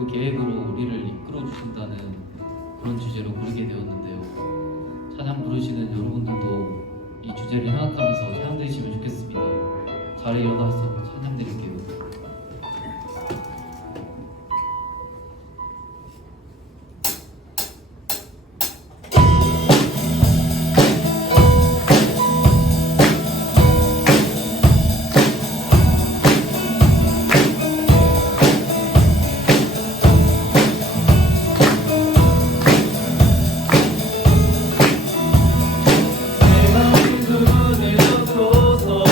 그 계획으로 우리를 이끌어 주신다는 그런 주제로 부르게 되었는데요. 찬양 부르시는 여러분들도 이 주제를 생각하면서 찬양 드리시면 좋겠습니다. 자리에 일어나서 찬양 드릴게요. 내가 그 눈을 넣고서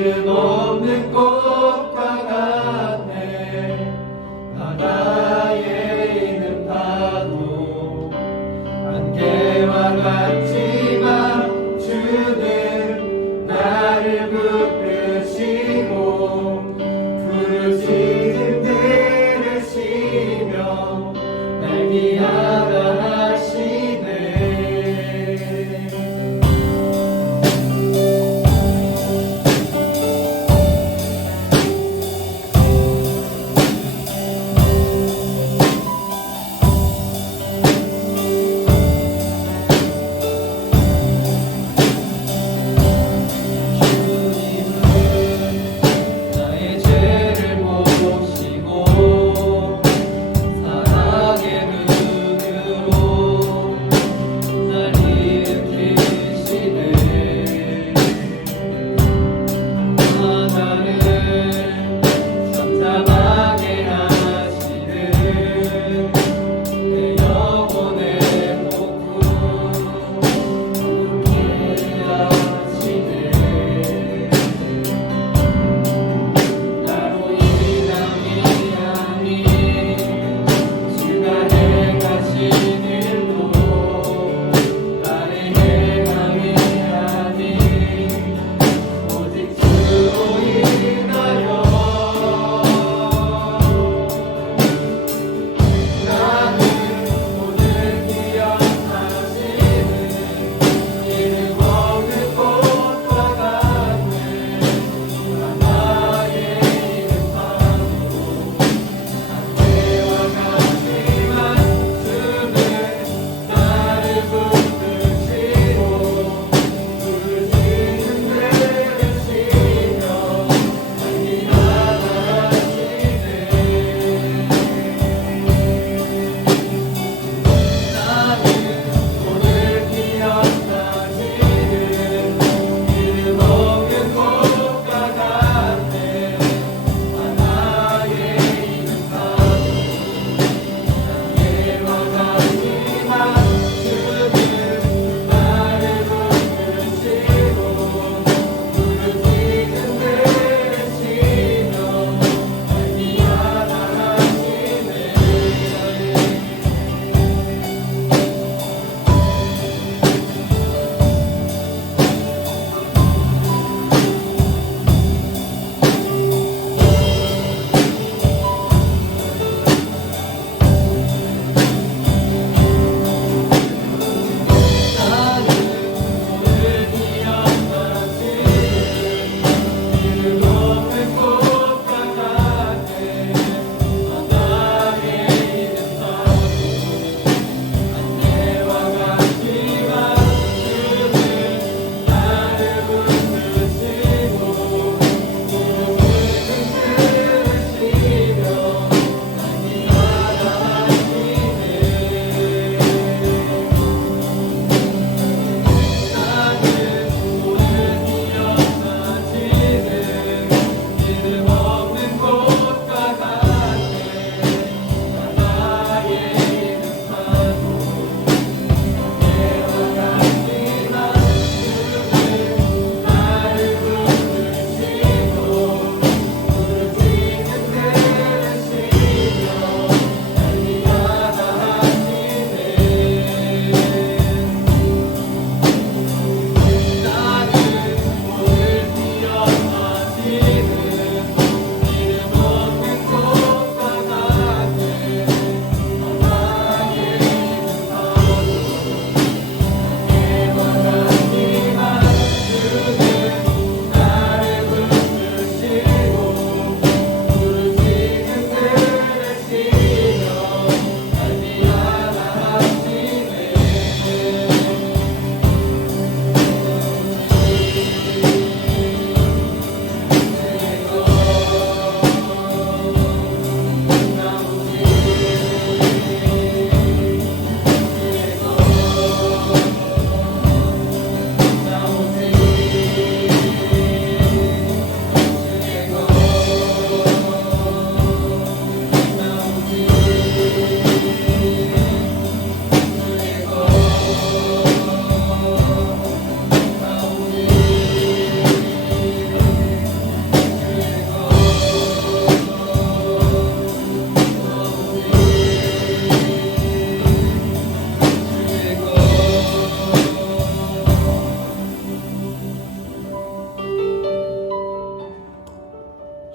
이름 없는 꽃과 같네. 바다에 있는 파도 안개와 같지만 주는 나를 붙드시고 부르짖음 들으시며 날 귀하다 하시네. 주님은 나의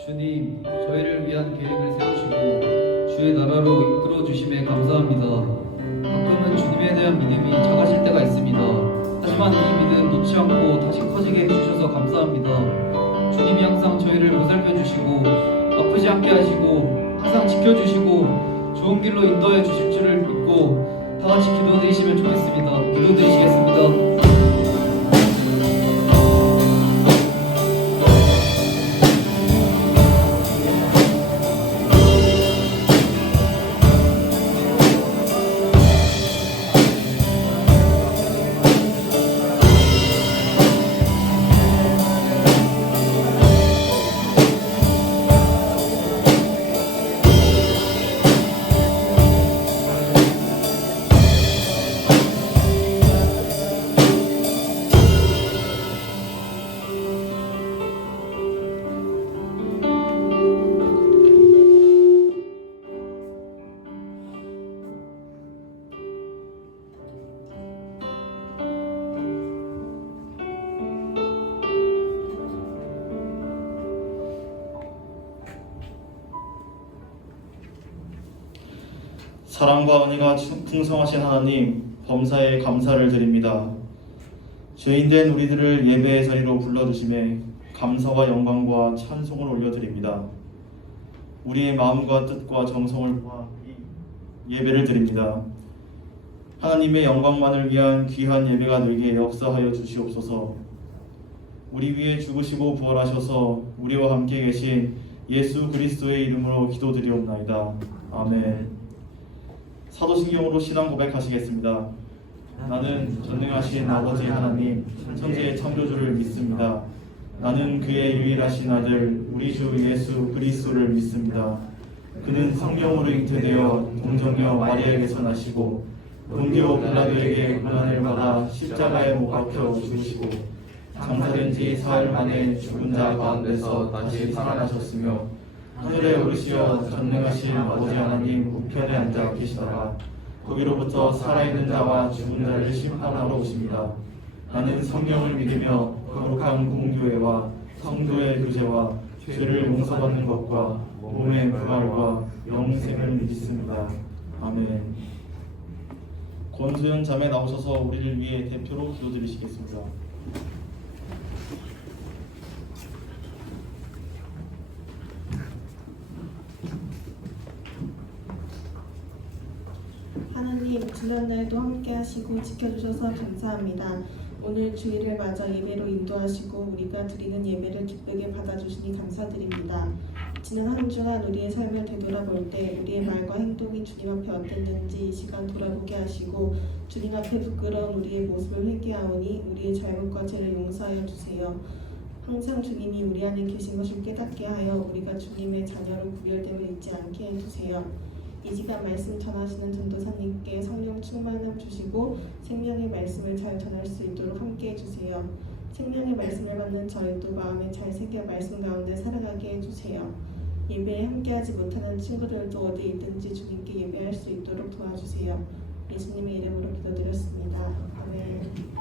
주님, 저희를 위한 계획을 세우시고 주의 나라로 이끌어 주심에 감사합니다. 가끔은 주님에 대한 믿음이 작아질 때가 있습니다. 하지만 이 믿음 놓지 않고 다시 커지게 해주셔서 감사합니다. 주님이 항상 저희를 보살펴 주시고 아프지 않게 하시고 항상 지켜주시고 좋은 길로 인도해 주실 줄을 믿고 다 같이 기도드리시면 좋겠습니다. 기도드리시겠습니다. 사랑과 은혜가 풍성하신 하나님, 범사에 감사를 드립니다. 죄인된 우리들을 예배의 자리로 불러주심에 감사와 영광과 찬송을 올려드립니다. 우리의 마음과 뜻과 정성을 모아 예배를 드립니다. 하나님의 영광만을 위한 귀한 예배가 되게 역사하여 주시옵소서. 우리 위에 죽으시고 부활하셔서 우리와 함께 계신 예수 그리스도의 이름으로 기도드리옵나이다. 아멘. 사도신경으로 신앙 고백하시겠습니다. 나는 전능하신 아버지 하나님, 천지의 창조주를 믿습니다. 나는 그의 유일하신 아들, 우리 주 예수 그리스도를 믿습니다. 그는 성령으로 잉태되어 동정녀 마리아에게서 나시고 본디오 빌라도에게 고난을 받아 십자가에 못 박혀 죽으시고 장사된 지 사흘 만에 죽은 자 가운데서 다시 살아나셨으며 하늘에 오르시어 전능하신 아버지 하나님 우편에 앉아 계시다가 거기로부터 살아있는 자와 죽은 자를 심판하러 오십니다. 나는 성령을 믿으며 거룩한 공교회와 성도의 교제와 죄를 용서받는 것과 몸의 부활과 영생을 믿습니다. 아멘. 권소연 자매 나오셔서 우리를 위해 대표로 기도드리시겠습니다. 하나님, 지난날도 함께 하시고 지켜주셔서 감사합니다. 오늘 주일을 맞아 예배로 인도하시고 우리가 드리는 예배를 기쁘게 받아주시니 감사드립니다. 지난 한 주간 우리의 삶을 되돌아볼 때 우리의 말과 행동이 주님 앞에 어땠는지 이 시간 돌아보게 하시고 주님 앞에 부끄러운 우리의 모습을 회개하오니 우리의 잘못과 죄를 용서하여 주세요. 항상 주님이 우리 안에 계신 것을 깨닫게 하여 우리가 주님의 자녀로 구별됨을 잊지 않게 해주세요. 이 시간 말씀 전하시는 전도사님께 성령 충만함 주시고 생명의 말씀을 잘 전할 수 있도록 함께 해주세요. 생명의 말씀을 받는 저희도 마음에 잘 새겨 말씀 가운데 살아가게 해주세요. 예배에 함께하지 못하는 친구들도 어디 있든지 주님께 예배할 수 있도록 도와주세요. 예수님의 이름으로 기도드렸습니다. 아멘.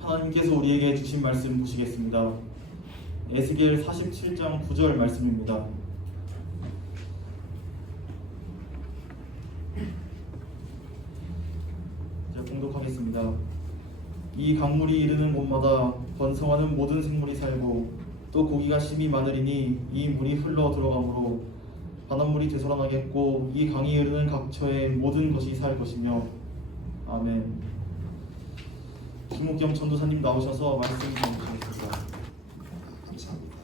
하나님께서 우리에게 주신 말씀 보시겠습니다. 에스겔 47장 9절 말씀입니다. 자, 공독하겠습니다. 이 강물이 이르는 곳마다 번성하는 모든 생물이 살고 또 고기가 심히 많으리니 이 물이 흘러 들어가므로 바닷물이 되살아나겠고 이 강이 이르는 각처에 모든 것이 살 것이며. 아멘. 김옥경 전도사님 나오셔서 말씀 전해주시겠습니다. 감사합니다.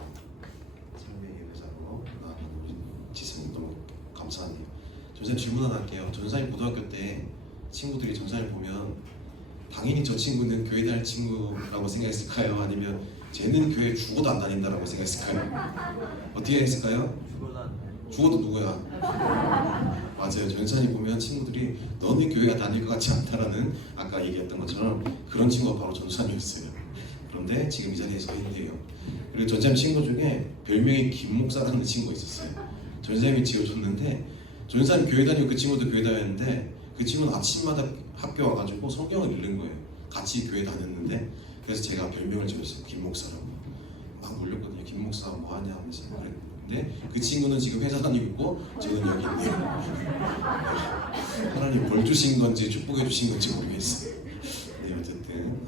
삶의 예배자로 나가는 우리 지성님 너무 감사하네요. 전사님 질문 하나 할게요. 전사님 고등학교 때 친구들이 전사님 보면 당연히 저 친구는 교회 다닐 친구라고 생각했을까요? 아니면 쟤는 교회 죽어도 안 다닌다라고 생각했을까요? 어떻게 했을까요? 죽어도 누구야? 맞아요. 전사님 보면 친구들이 너는 교회가 다닐 것 같지 않다라는 아까 얘기했던 것처럼 그런 친구가 바로 전사님이었어요. 그런데 지금 이 자리에 서 있는데요. 그리고 전사님 친구 중에 별명이 김목사라는 친구가 있었어요. 전사님이 지어줬는데 전사님 교회 다니고 그 친구도 교회 다녔는데 그 친구는 아침마다 학교 와가지고 성경을 읽는 거예요. 같이 교회 다녔는데 그래서 제가 별명을 지었어요. 김목사라고. 막 놀렸거든요. 김목사 뭐하냐 하면서 그랬는데 그 친구는 지금 회사 다니고 있고 저는 여기 있네요. 하나님 벌 주신 건지 축복해 주신 건지 모르겠어요. 네, 어쨌든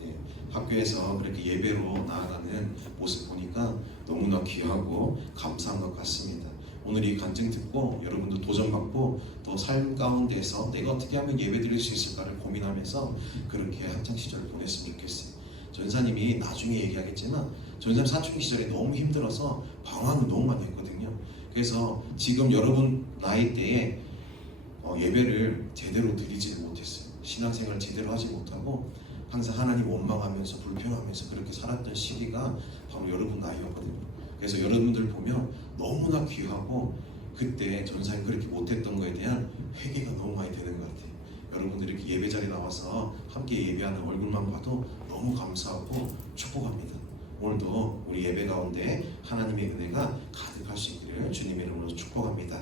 네, 학교에서 그렇게 예배로 나아가는 모습 보니까 너무나 귀하고 감사한 것 같습니다. 오늘 이 간증 듣고 여러분도 도전받고 또 삶 가운데서 내가 어떻게 하면 예배 드릴 수 있을까를 고민하면서 그렇게 학창 시절을 보냈으면 좋겠어요. 전사님이 나중에 얘기하겠지만 전사님 사춘기 시절에 너무 힘들어서 방황을 너무 많이 했거든요. 그래서 지금 여러분 나이대에 예배를 제대로 드리지 못했어요. 신앙생활을 제대로 하지 못하고 항상 하나님 원망하면서 불평하면서 그렇게 살았던 시기가 바로 여러분 나이였거든요. 그래서 여러분들 보면 너무나 귀하고 그때 전사님 그렇게 못했던 거에 대한 회개가 너무 많이 되는 것 같아요. 여러분들 이렇게 예배 자리에 나와서 함께 예배하는 얼굴만 봐도 너무 감사하고 축복합니다. 오늘도 우리 예배 가운데 하나님의 은혜가 가득할 수 있기를 주님의 이름으로 축복합니다.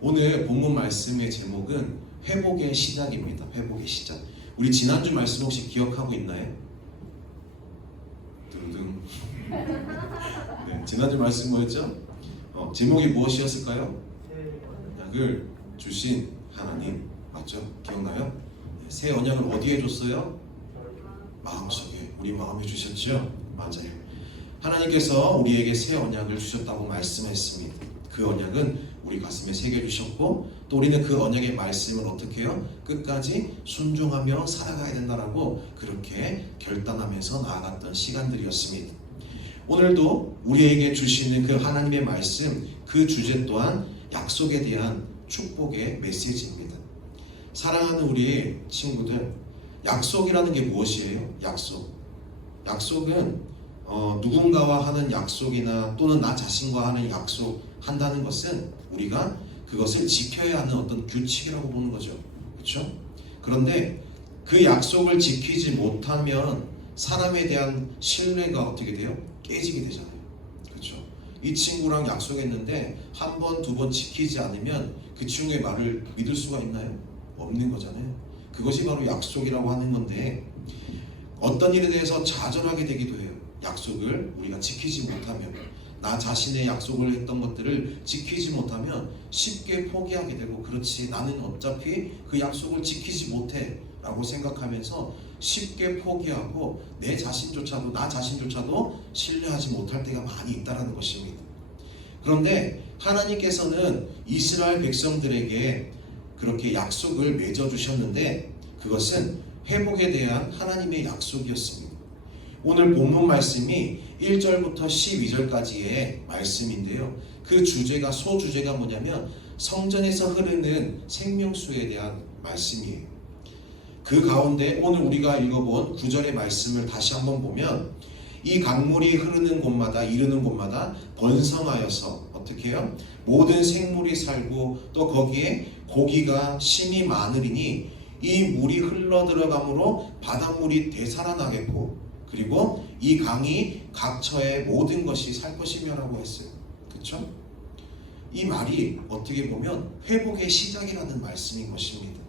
오늘 본문 말씀의 제목은 회복의 시작입니다. 회복의 시작. 우리 지난주 말씀 혹시 기억하고 있나요? 둥둥. 네, 지난주 말씀 뭐였죠? 제목이 무엇이었을까요? 언약을 주신 하나님. 맞죠? 기억나요? 네, 새 언약을 어디에 줬어요? 마음속에, 우리 마음에 주셨죠? 맞아요. 하나님께서 우리에게 새 언약을 주셨다고 말씀했습니다. 그 언약은 우리 가슴에 새겨주셨고 또 우리는 그 언약의 말씀을 어떻게 해요? 끝까지 순종하며 살아가야 된다라고 그렇게 결단하면서 나아갔던 시간들이었습니다. 오늘도 우리에게 주시는 그 하나님의 말씀, 그 주제 또한 약속에 대한 축복의 메시지입니다. 사랑하는 우리 친구들, 약속이라는 게 무엇이에요? 약속은 누군가와 하는 약속이나 또는 나 자신과 하는 약속한다는 것은 우리가 그것을 지켜야 하는 어떤 규칙이라고 보는 거죠. 그렇죠? 그런데 그 약속을 지키지 못하면 사람에 대한 신뢰가 어떻게 돼요? 깨지게 되잖아요. 그렇죠? 이 친구랑 약속했는데 한 번, 두 번 지키지 않으면 그 친구의 말을 믿을 수가 있나요? 없는 거잖아요. 그것이 바로 약속이라고 하는 건데 어떤 일에 대해서 좌절하게 되기도 해요. 약속을 우리가 지키지 못하면, 나 자신의 약속을 했던 것들을 지키지 못하면 쉽게 포기하게 되고, 그렇지 나는 어차피 그 약속을 지키지 못해 라고 생각하면서 쉽게 포기하고 나 자신조차도 신뢰하지 못할 때가 많이 있다는 것입니다. 그런데 하나님께서는 이스라엘 백성들에게 그렇게 약속을 맺어주셨는데 그것은 회복에 대한 하나님의 약속이었습니다. 오늘 본문 말씀이 1절부터 12절까지의 말씀인데요. 그 소주제가 뭐냐면 성전에서 흐르는 생명수에 대한 말씀이에요. 그 가운데 오늘 우리가 읽어본 9절의 말씀을 다시 한번 보면 이 강물이 흐르는 곳마다 이르는 곳마다 번성하여서 어떻게 해요? 모든 생물이 살고 또 거기에 고기가 심이 많으리니 이 물이 흘러 들어가므로 바닷물이 되살아나겠고 그리고 이 강이 각처의 모든 것이 살 것이며라고 했어요. 그렇죠? 이 말이 어떻게 보면 회복의 시작이라는 말씀인 것입니다.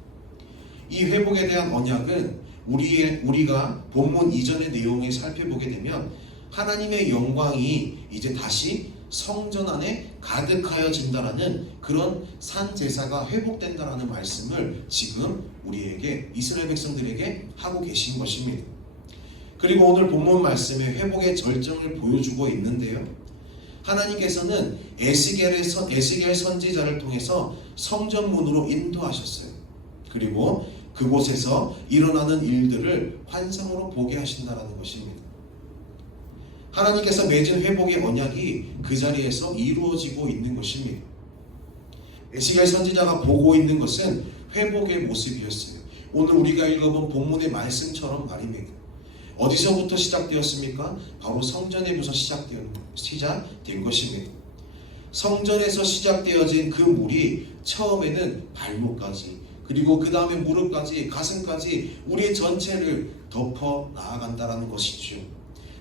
이 회복에 대한 언약은 우리가 본문 이전의 내용을 살펴보게 되면 하나님의 영광이 이제 다시 성전 안에 가득하여진다라는 그런 산 제사가 회복된다라는 말씀을 지금 우리에게 이스라엘 백성들에게 하고 계신 것입니다. 그리고 오늘 본문 말씀에 회복의 절정을 보여주고 있는데요. 하나님께서는 에스겔 선지자를 통해서 성전 문으로 인도하셨어요. 그리고 그곳에서 일어나는 일들을 환상으로 보게 하신다는 것입니다. 하나님께서 맺은 회복의 언약이 그 자리에서 이루어지고 있는 것입니다. 에스겔 선지자가 보고 있는 것은 회복의 모습이었어요. 오늘 우리가 읽어본 본문의 말씀처럼 말입니다. 어디서부터 시작되었습니까? 바로 성전에부터 시작된 것입니다. 성전에서 시작되어진 그 물이 처음에는 발목까지, 그리고 그 다음에 무릎까지, 가슴까지 우리의 전체를 덮어 나아간다는 것이죠.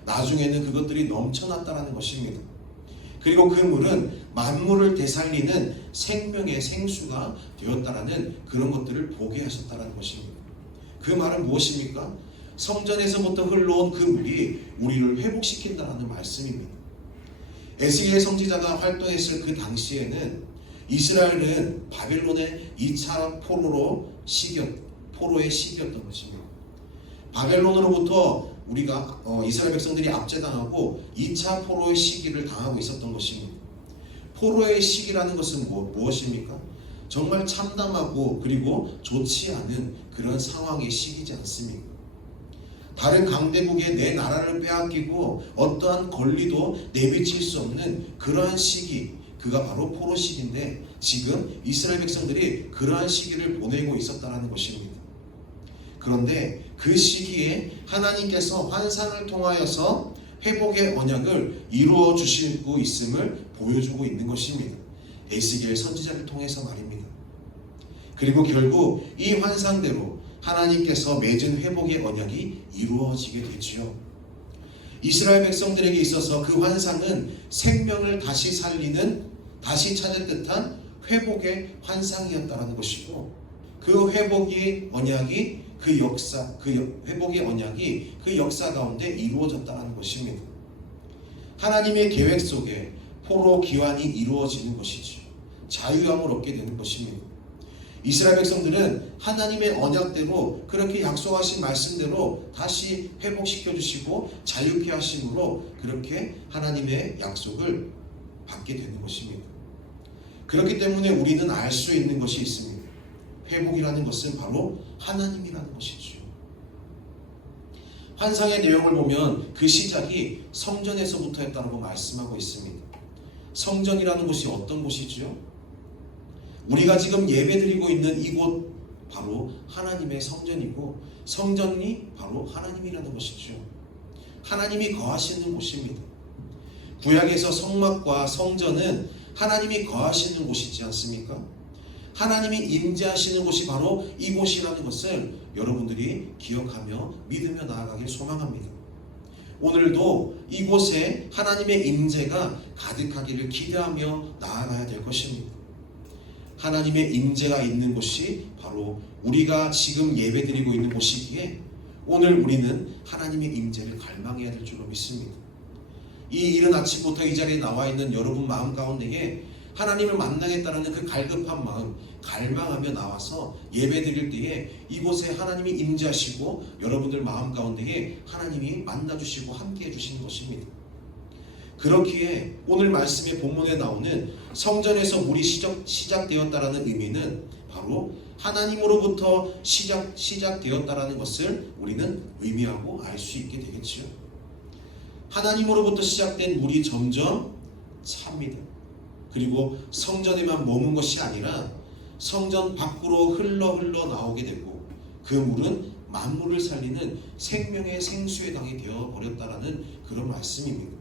나중에는 그것들이 넘쳐났다는 것입니다. 그리고 그 물은 만물을 되살리는 생명의 생수가 되었다라는 그런 것들을 보게 하셨다는 것입니다. 그 말은 무엇입니까? 성전에서부터 흘러온 그 물이 우리를 회복시킨다는 말씀입니다. 에스겔 선지자가 활동했을 그 당시에는 이스라엘은 바벨론의 2차 포로의 시기였던 것입니다. 바벨론으로부터 우리가 이스라엘 백성들이 압제당하고 2차 포로의 시기를 당하고 있었던 것입니다. 포로의 시기라는 것은 무엇입니까? 정말 참담하고 그리고 좋지 않은 그런 상황의 시기지 않습니까? 다른 강대국의 내 나라를 빼앗기고 어떠한 권리도 내비칠 수 없는 그러한 시기, 그가 바로 포로 시기인데 지금 이스라엘 백성들이 그러한 시기를 보내고 있었다는 것입니다. 그런데 그 시기에 하나님께서 환상을 통하여서 회복의 언약을 이루어 주시고 있음을 보여주고 있는 것입니다. 에스겔 선지자를 통해서 말입니다. 그리고 결국 이 환상대로 하나님께서 맺은 회복의 언약이 이루어지게 되지요. 이스라엘 백성들에게 있어서 그 환상은 생명을 다시 살리는, 다시 찾을 듯한 회복의 환상이었다는 것이고, 그 회복의 언약이 그 역사 가운데 이루어졌다는 것입니다. 하나님의 계획 속에 포로 기환이 이루어지는 것이죠. 자유함을 얻게 되는 것입니다. 이스라엘 백성들은 하나님의 언약대로 그렇게 약속하신 말씀대로 다시 회복시켜 주시고 자유케 하심으로 그렇게 하나님의 약속을 받게 되는 것입니다. 그렇기 때문에 우리는 알 수 있는 것이 있습니다. 회복이라는 것은 바로 하나님이라는 것이죠. 환상의 내용을 보면 그 시작이 성전에서부터였다고 말씀하고 있습니다. 성전이라는 곳이 어떤 곳이죠? 우리가 지금 예배드리고 있는 이곳 바로 하나님의 성전이고, 성전이 바로 하나님이라는 것이죠. 하나님이 거하시는 곳입니다. 구약에서 성막과 성전은 하나님이 거하시는 곳이지 않습니까? 하나님이 임재하시는 곳이 바로 이곳이라는 것을 여러분들이 기억하며 믿으며 나아가길 소망합니다. 오늘도 이곳에 하나님의 임재가 가득하기를 기대하며 나아가야 될 것입니다. 하나님의 임재가 있는 곳이 바로 우리가 지금 예배드리고 있는 곳이기에 오늘 우리는 하나님의 임재를 갈망해야 될 줄로 믿습니다. 이 이른 아침부터 이 자리에 나와 있는 여러분 마음 가운데에 하나님을 만나겠다는 그 갈급한 마음, 갈망하며 나와서 예배드릴 때에 이곳에 하나님이 임재하시고 여러분들 마음 가운데에 하나님이 만나주시고 함께해 주시는 것입니다. 그렇기에 오늘 말씀의 본문에 나오는 성전에서 물이 시작되었다라는 의미는 바로 하나님으로부터 시작되었다라는 것을 우리는 의미하고 알 수 있게 되겠지요. 하나님으로부터 시작된 물이 점점 찹니다. 그리고 성전에만 머문 것이 아니라 성전 밖으로 흘러 나오게 되고, 그 물은 만물을 살리는 생명의 생수의 강이 되어 버렸다라는 그런 말씀입니다.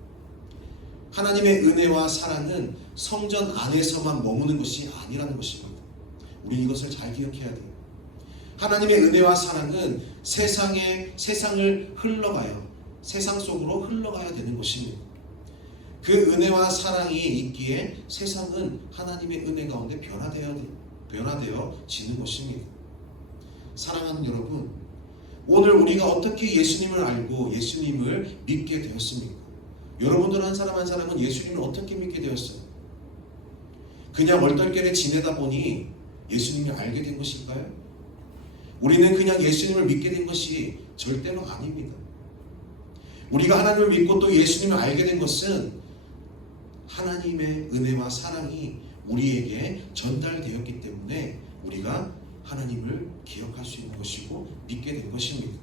하나님의 은혜와 사랑은 성전 안에서만 머무는 것이 아니라는 것입니다. 우리 이것을 잘 기억해야 돼요. 하나님의 은혜와 사랑은 세상을 흘러가요. 세상 속으로 흘러가야 되는 것입니다. 그 은혜와 사랑이 있기에 세상은 하나님의 은혜 가운데 변화되어지는 것입니다. 사랑하는 여러분, 오늘 우리가 어떻게 예수님을 알고 예수님을 믿게 되었습니까? 여러분들 한 사람 한 사람은 예수님을 어떻게 믿게 되었어요? 그냥 얼떨결에 지내다 보니 예수님을 알게 된 것일까요? 우리는 그냥 예수님을 믿게 된 것이 절대로 아닙니다. 우리가 하나님을 믿고 또 예수님을 알게 된 것은 하나님의 은혜와 사랑이 우리에게 전달되었기 때문에 우리가 하나님을 기억할 수 있는 것이고 믿게 된 것입니다.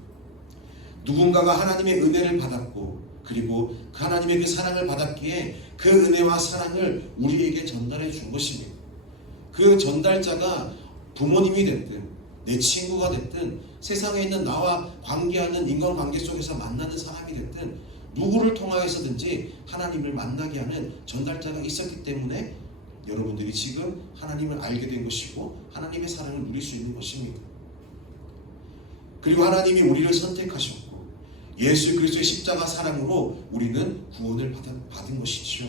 누군가가 하나님의 은혜를 받았고 그리고 하나님의 그 사랑을 받았기에 그 은혜와 사랑을 우리에게 전달해 준 것입니다. 그 전달자가 부모님이 됐든 내 친구가 됐든 세상에 있는 나와 관계하는 인간관계 속에서 만나는 사람이 됐든 누구를 통하여서든지 하나님을 만나게 하는 전달자가 있었기 때문에 여러분들이 지금 하나님을 알게 된 것이고 하나님의 사랑을 누릴 수 있는 것입니다. 그리고 하나님이 우리를 선택하셨고 예수 그리스도의 십자가 사랑으로 우리는 구원을 받은 것이지요.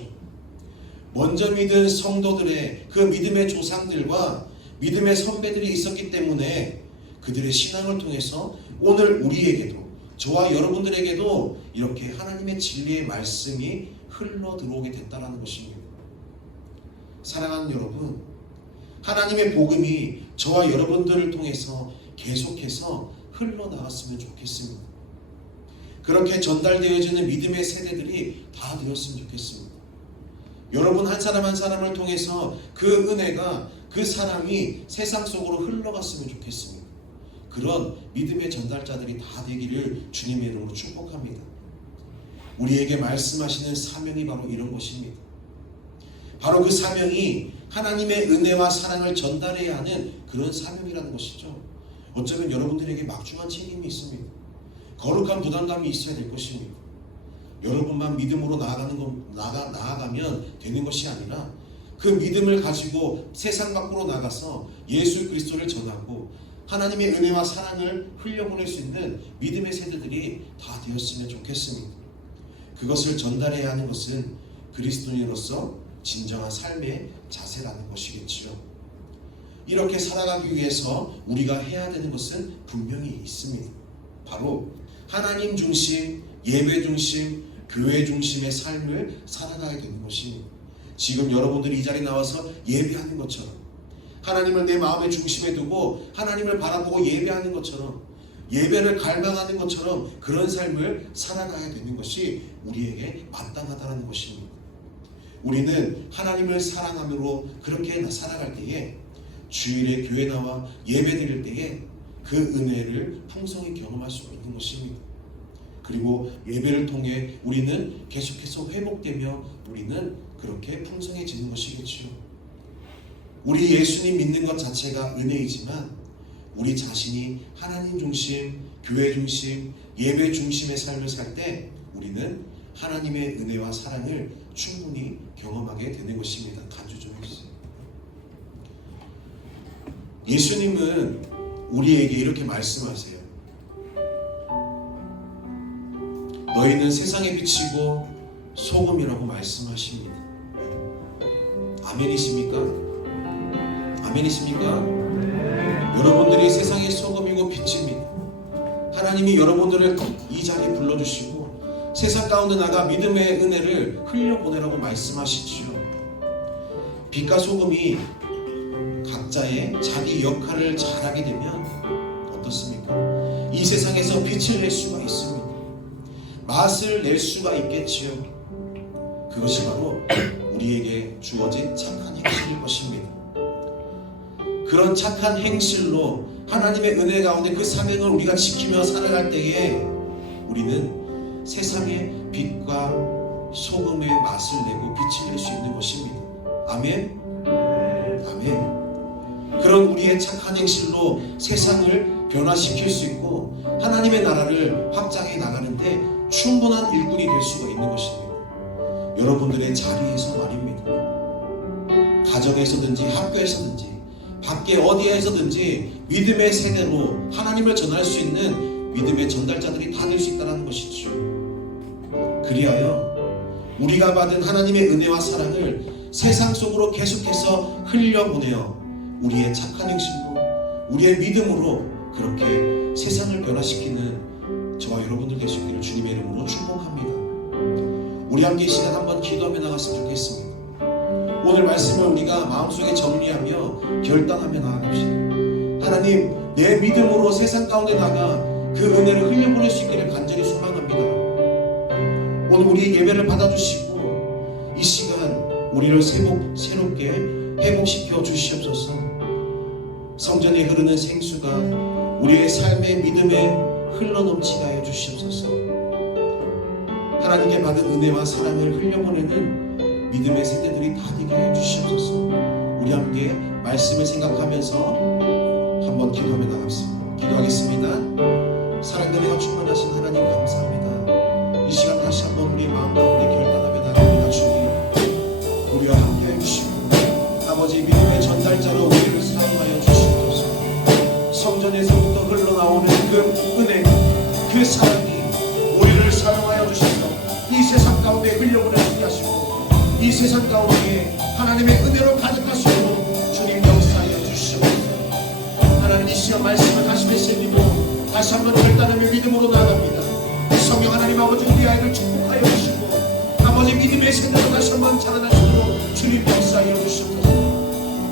먼저 믿은 성도들의 그 믿음의 조상들과 믿음의 선배들이 있었기 때문에 그들의 신앙을 통해서 오늘 우리에게도, 저와 여러분들에게도 이렇게 하나님의 진리의 말씀이 흘러 들어오게 됐다는 것입니다. 사랑하는 여러분, 하나님의 복음이 저와 여러분들을 통해서 계속해서 흘러나갔으면 좋겠습니다. 그렇게 전달되어지는 믿음의 세대들이 다 되었으면 좋겠습니다. 여러분 한 사람 한 사람을 통해서 그 은혜가, 그 사랑이 세상 속으로 흘러갔으면 좋겠습니다. 그런 믿음의 전달자들이 다 되기를 주님의 이름으로 축복합니다. 우리에게 말씀하시는 사명이 바로 이런 것입니다. 바로 그 사명이 하나님의 은혜와 사랑을 전달해야 하는 그런 사명이라는 것이죠. 어쩌면 여러분들에게 막중한 책임이 있습니다. 거룩한 부담감이 있어야 될 것입니다. 여러분만 믿음으로 나아가면 되는 것이 아니라 그 믿음을 가지고 세상 밖으로 나가서 예수 그리스도를 전하고 하나님의 은혜와 사랑을 흘려보낼 수 있는 믿음의 세대들이 다 되었으면 좋겠습니다. 그것을 전달해야 하는 것은 그리스도인으로서 진정한 삶의 자세라는 것이겠지요. 이렇게 살아가기 위해서 우리가 해야 되는 것은 분명히 있습니다. 바로 하나님 중심, 예배 중심, 교회 중심의 삶을 살아가야 되는 것입니다. 지금 여러분들이 이 자리에 나와서 예배하는 것처럼, 하나님을 내 마음의 중심에 두고 하나님을 바라보고 예배하는 것처럼, 예배를 갈망하는 것처럼 그런 삶을 살아가야 되는 것이 우리에게 마땅하다는 것입니다. 우리는 하나님을 사랑함으로 그렇게 살아갈 때에 주일에 교회 나와 예배 드릴 때에 그 은혜를 풍성히 경험할 수 있는 것입니다. 그리고 예배를 통해 우리는 계속해서 회복되며 우리는 그렇게 풍성해지는 것이겠죠. 우리 예수님 믿는 것 자체가 은혜이지만 우리 자신이 하나님 중심, 교회 중심, 예배 중심의 삶을 살 때 우리는 하나님의 은혜와 사랑을 충분히 경험하게 되는 것입니다. 간주 좀 해주세요. 예수님은 우리에게 이렇게 말씀하세요. 너희는 세상에 비치고 소금이라고 말씀하십니다. 아멘이십니까? 아멘이십니까? 여러분들이 세상의 소금이고 빛입니다. 하나님이 여러분들을 이 자리에 불러주시고 세상 가운데 나가 믿음의 은혜를 흘려보내라고 말씀하시지요. 빛과 소금이 각자의 자기 역할을 잘하게 되면 어떻습니까? 이 세상에서 빛을 낼 수가 있습니다. 맛을 낼 수가 있겠지요. 그것이 바로 우리에게 주어진 착한 행실일 것입니다. 그런 착한 행실로 하나님의 은혜 가운데 그 사명을 우리가 지키며 살아갈 때에 우리는 세상의 빛과 소금의 맛을 내고 빛을 낼 수 있는 것입니다. 아멘? 아멘. 그런 우리의 착한 행실로 세상을 변화시킬 수 있고 하나님의 나라를 확장해 나가는데 충분한 일꾼이 될 수가 있는 것입니다. 여러분들의 자리에서 말입니다. 가정에서든지 학교에서든지 밖에 어디에서든지 믿음의 세대로 하나님을 전할 수 있는 믿음의 전달자들이 다 될 수 있다는 것이죠. 그리하여 우리가 받은 하나님의 은혜와 사랑을 세상 속으로 계속해서 흘려보내어 우리의 착한 행실로, 우리의 믿음으로 그렇게 세상을 변화시키는 저와 여러분들 되시기를 주님의 이름으로 축복합니다. 우리 함께 이 시간 한번 기도하며 나갔으면 좋겠습니다. 오늘 말씀을 우리가 마음속에 정리하며 결단하며 나아갑시다. 하나님, 내 믿음으로 세상 가운데 나가 그 은혜를 흘려보낼 수 있기를 간절히 소망합니다. 오늘 우리 예배를 받아주시고 이 시간 우리를 새롭게 회복시켜 주시옵소서. 성전에 흐르는 생수가 우리의 삶의 믿음에 흘러넘치게 하여 주시옵소서. 하나님께 받은 은혜와 사랑을 흘려보내는 믿음의 세대들이 다 되게 하여 주시옵소서. 우리 함께 말씀을 생각하면서 한번 기도하며 나갑시다. 기도하겠습니다. 사랑과 은혜가 충만하신 하나님 감사합니다. 이 시간 다시 한번 우리 마음 가운데 결단하며 나갑니다. 주님, 우리와 함께 해주시고 아버지 믿음의 전달자로 우리를 사용하여 주시옵소서. 성전에서부터 흘러나오는 그 은혜, 그 사랑이 우리 이 세상 가운데 흘려보내시게 하시고 이 세상 가운데 하나님의 은혜로 가득하시고 주님 역사하여 주시옵소서. 하나님 이 시간 말씀을 다시 되새기고 다시 한번 결단하며 믿음으로 나갑니다. 성령 하나님 아버지 우리 아이를 축복하여 주시고 아버지 믿음의 세대로 다시 한번 자라나시도록 주님 역사하여 주시옵소서.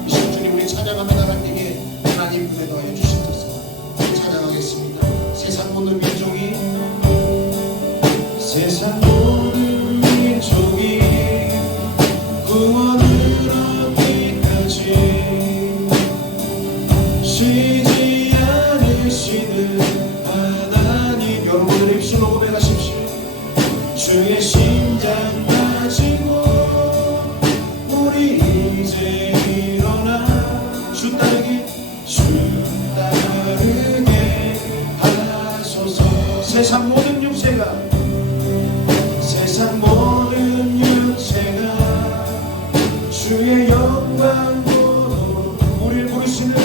이 시간 주님 우리 찬양하며 나가기에 하나님 은혜도 하여 주시옵소서. 찬양하겠습니다. 세상 모든 민족이 세상 모든 민족이 구원을 얻기까지 쉬지 않으시는 하나님. 여러분들 입술로 고백하십시오. 주의 심장 가지고 우리 이제 일어나 주 따르게 하소서. 세상 모든 육체가 주의 영광 보러 우리를 부르시는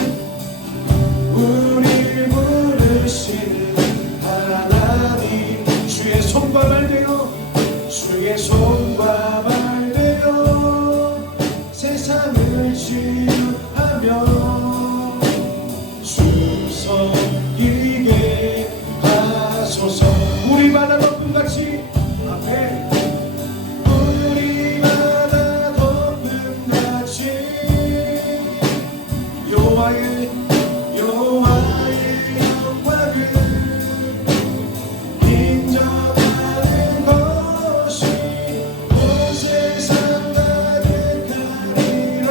하나님. 주의 손과 발 되어 주의 손과 발 되어 세상을 치유하며 주 섬기게 하소서. 우리 바다 덮음같이 아멘. 우리 바다 덮음같이 여호와의 영광을 인정하는 것이 온 세상 가득하리라.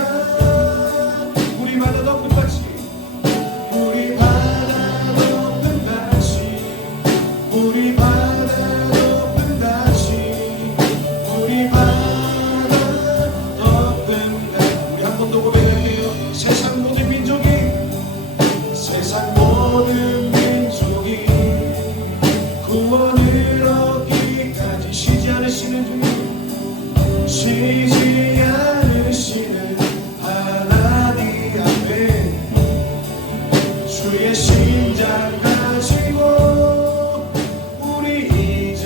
우리 바다 덮음같이 우리 바다 덮음같이 우리 바다 덮음같이 우리 바다 덮음같이. 우리 한 번 더 고백할게요. 세상 모든 민족이 구원을 얻기까지 쉬지 않으시는 주님, 쉬지 않으시는 하나님 앞에 주의 심장 가지고 우리 이제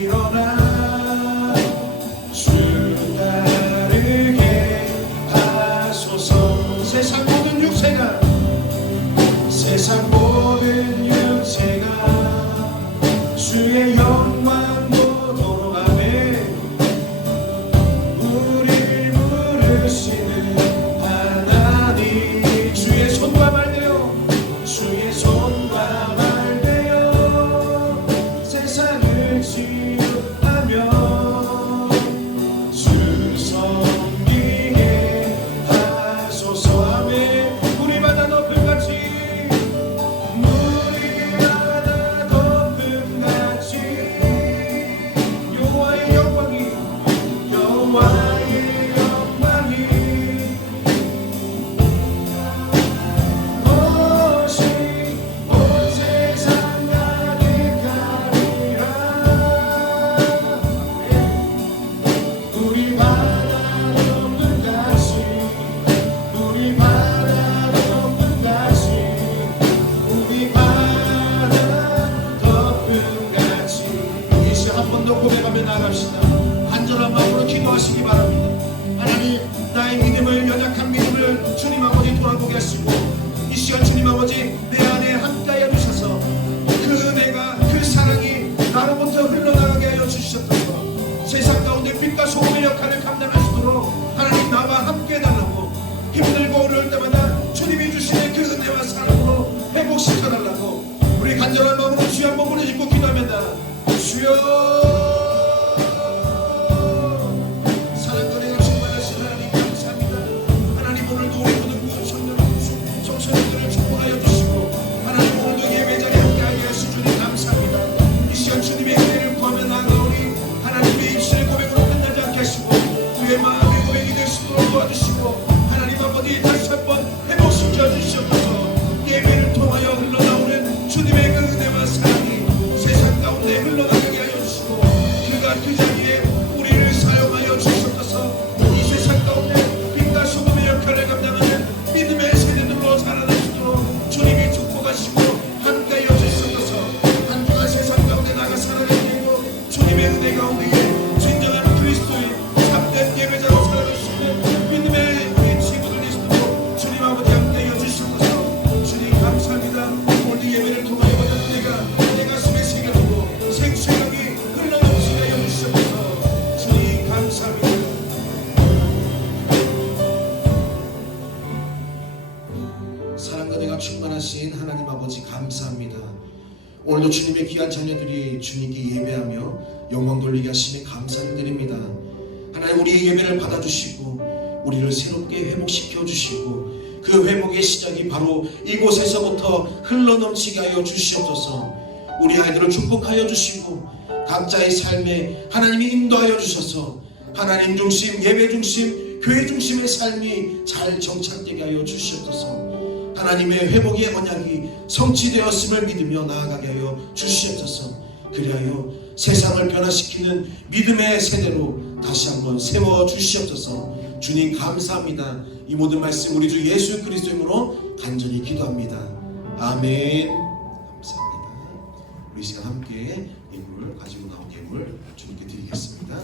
일어나 주 따르게 하소서. 세상 모든 육체가 주의 영광 보도록 하네. 우리를 부르시는 하나님. 주의 손과 발 되어 주의 손과 발 되어 세상을 치유하며 주 섬기게 하소서. 아멘. 우리 바다 덮음같이 고백하며 나갑시다. 간절한 마음으로 기도하시기 바랍니다. 하나님, 나의 믿음을, 연약한 믿음을 주님 아버지 돌아보게 하시고 이 시간 주님 아버지 내 안에 함께하여 주셔서 그 은혜가, 그 사랑이 나로부터 흘러나가게 하여 주셨소서. 세상 가운데 빛과 소금의 역할을 감당할 수 있도록 하나님 나와 함께 해달라고, 힘들고 어려울 때마다 주님이 주시는 그 은혜와 사랑으로 회복시켜달라고 우리 간절한 마음으로 주여 한번 부르짖고 기도합니다. 주여, 주님의 은혜를 구하며 나아가오니 하나님의 입술의 고백으로 끝나지 않게 하시고 우리의 마음의 고백이 될 수 있도록 도와주시고 하나님 아버지 다시 한번 회복시켜 주시옵소서. 예배를 통하여 흘러나오는 주님의 그 은혜와 사랑이 세상 가운데 흘러나가게 하여 주시고 그가 그 자리에 우리를 사용하여 주시옵소서. 이 세상 가운데 빛과 소금의 역할을 감당하는 믿음의 세대들로 살아날 수 있도록 주님이 축복하시고 함께하여 주시옵소서. 한 주간 세상 가운데 나가 살아내고 주님의 은혜 가운데 만하신 하나님 아버지 감사합니다. 오늘도 주님의 귀한 자녀들이 주님께 예배하며 영광 돌리게 하시니 감사를 드립니다. 하나님, 우리의 예배를 받아주시고 우리를 새롭게 회복시켜 주시고 그 회복의 시작이 바로 이곳에서부터 흘러넘치게 하여 주시옵소서. 우리 아이들을 축복하여 주시고 각자의 삶에 하나님이 인도하여 주셔서 하나님 중심, 예배 중심, 교회 중심의 삶이 잘 정착되게 하여 주시옵소서. 하나님의 회복의 언약이 성취되었음을 믿으며 나아가게 하여 주시옵소서. 그리하여 세상을 변화시키는 믿음의 세대로 다시 한번 세워 주시옵소서. 주님 감사합니다. 이 모든 말씀 우리 주 예수 그리스도 이름으로 간절히 기도합니다. 아멘. 감사합니다. 우리 이 시간 함께 예물을 가지고 나온 예물 주님께 드리겠습니다.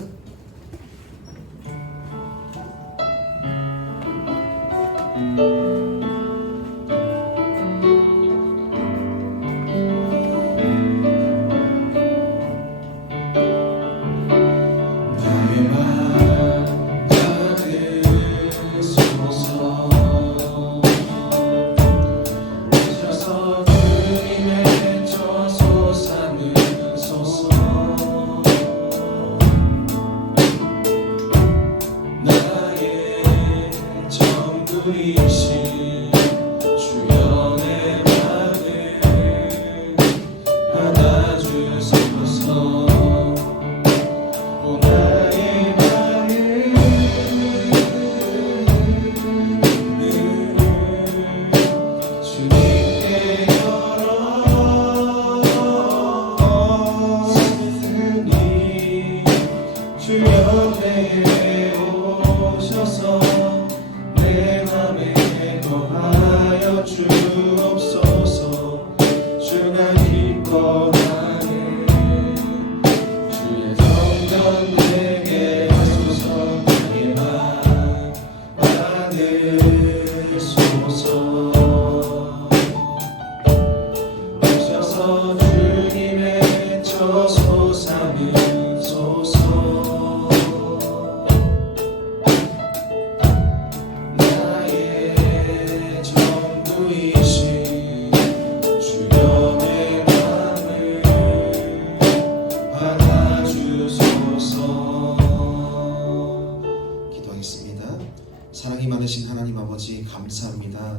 사랑이 많으신 하나님 아버지 감사합니다.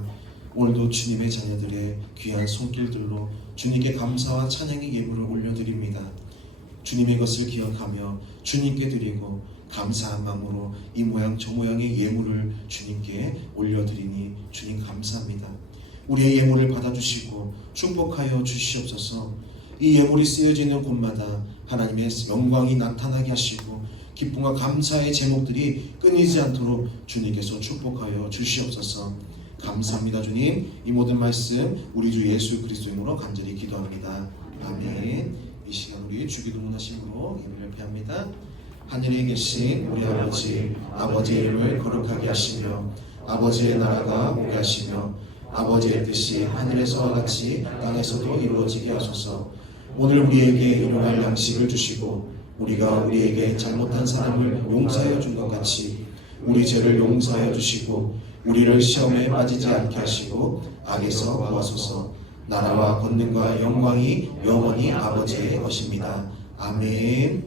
오늘도 주님의 자녀들의 귀한 손길들로 주님께 감사와 찬양의 예물을 올려드립니다. 주님의 것을 기억하며 주님께 드리고 감사한 마음으로 이 모양 저 모양의 예물을 주님께 올려드리니 주님 감사합니다. 우리의 예물을 받아주시고 축복하여 주시옵소서. 이 예물이 쓰여지는 곳마다 하나님의 영광이 나타나게 하시고 기쁨과 감사의 제목들이 끊이지 않도록 주님께서 축복하여 주시옵소서. 감사합니다. 주님, 이 모든 말씀 우리 주 예수 그리스도 이름으로 간절히 기도합니다. 아멘. 이 시간 우리 주기도문하심으로 예배를 폐합니다. 하늘에 계신 우리 아버지, 아버지의 이름을 거룩하게 하시며 아버지의 나라가 오게 하시며 아버지의 뜻이 하늘에서와 같이 땅에서도 이루어지게 하소서. 오늘 우리에게 일용할 양식을 주시고 우리가 우리에게 잘못한 사람을 용서하여 준 것 같이 우리 죄를 용서하여 주시고 우리를 시험에 빠지지 않게 하시고 악에서 구하소서. 나라와 권능과 영광이 영원히 아버지의 것입니다. 아멘.